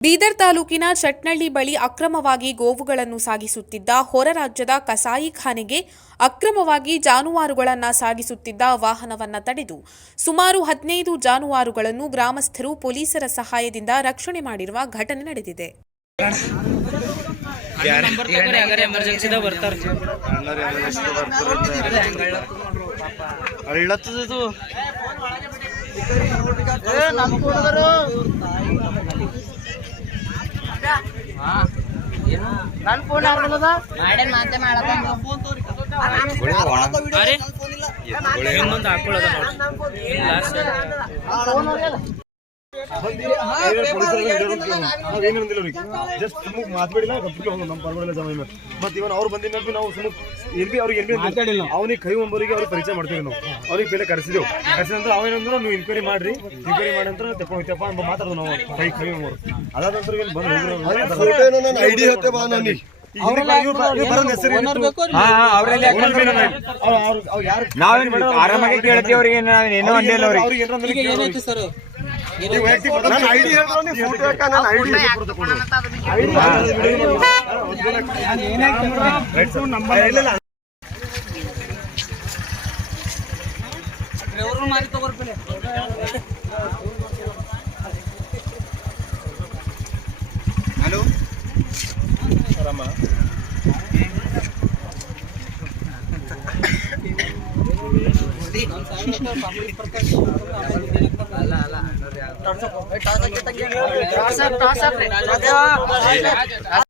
ಬೀದರ್ ತಾಲೂಕಿನ ಚಟ್ನಳ್ಳಿ ಬಳಿ ಅಕ್ರಮವಾಗಿ ಗೋವುಗಳನ್ನು ಸಾಗಿಸುತ್ತಿದ್ದ ಹೊರ ರಾಜ್ಯದ ಕಸಾಯಿಖಾನೆಗೆ ಅಕ್ರಮವಾಗಿ ಜಾನುವಾರುಗಳನ್ನು ಸಾಗಿಸುತ್ತಿದ್ದ ವಾಹನವನ್ನು ತಡೆದು ಸುಮಾರು 15 ಜಾನುವಾರುಗಳನ್ನು ಗ್ರಾಮಸ್ಥರು ಪೊಲೀಸರ ಸಹಾಯದಿಂದ ರಕ್ಷಣೆ ಮಾಡಿರುವ ಘಟನೆ ನಡೆದಿದೆ. ನನ್ನ ಫೋನ್ ಯಾರ್ದದ ಮಾಡೇನ್ ಮಾತೆ ಮಾಡಕ ಫೋನ್ ತೋರಿ ಅರೆ ಇನ್ನೊಂದು ಹಾಕೊಳ್ಳೋದ ನೋಡಿ ಲಾಸ್ಟ್ ಜಸ್ಟ್ ಸುಮ್ಮನೆ ಮಾತಾಡಿಲ್ಲ ನಮ್ಮ ಪರವಾಗಿಲ್ಲ ಜನ ಮತ್ತೆ ಇವನ್ ಅವ್ರು ಬಂದಿನ ನಾವು ಸುಮ್ಮನೆ ಅವ್ರಿಗೆ ಅವನಿಗೆ ಕೈ ಒಂಬರಿಗೆ ಅವ್ರಿಗೆ ಪರಿಚಯ ಮಾಡ್ತೀವಿ ನಾವು ಅವ್ರಿಗೆ ಬೆಲೆ ಕರೆಸಿದೆವು ಕರೆಸಿದ ನಂತರ ಅವೇನಂದ್ರೆ ನೀವು ಇನ್ಕ್ವೈರಿ ಮಾಡ್ರಿ ಇನ್ಕ್ವೈರಿ ಮಾಡಿ ನಂತರ ತಪ್ಪ ಅಂತ ಮಾತಾಡೋದು ನಾವು ಕೈ ಒಂಬರು ಅದಾದ ನಂತರ ಏನು ಬಂದು ಐಡಿ ಹೇಳ್ತೇವೆ ಆರಾಮಾಗಿ ಕೇಳ್ತೀವಿ ಅವ್ರಿಗೆ ಏನೋ ಅಂದಿಲ್ಲ ಏನಾಯ್ತು ಸರ್ ಮಾರಿ ತಗೋರ್ಪೇನೆ ಹಲೋ ಆರಾಮ ಅಲ್ಲ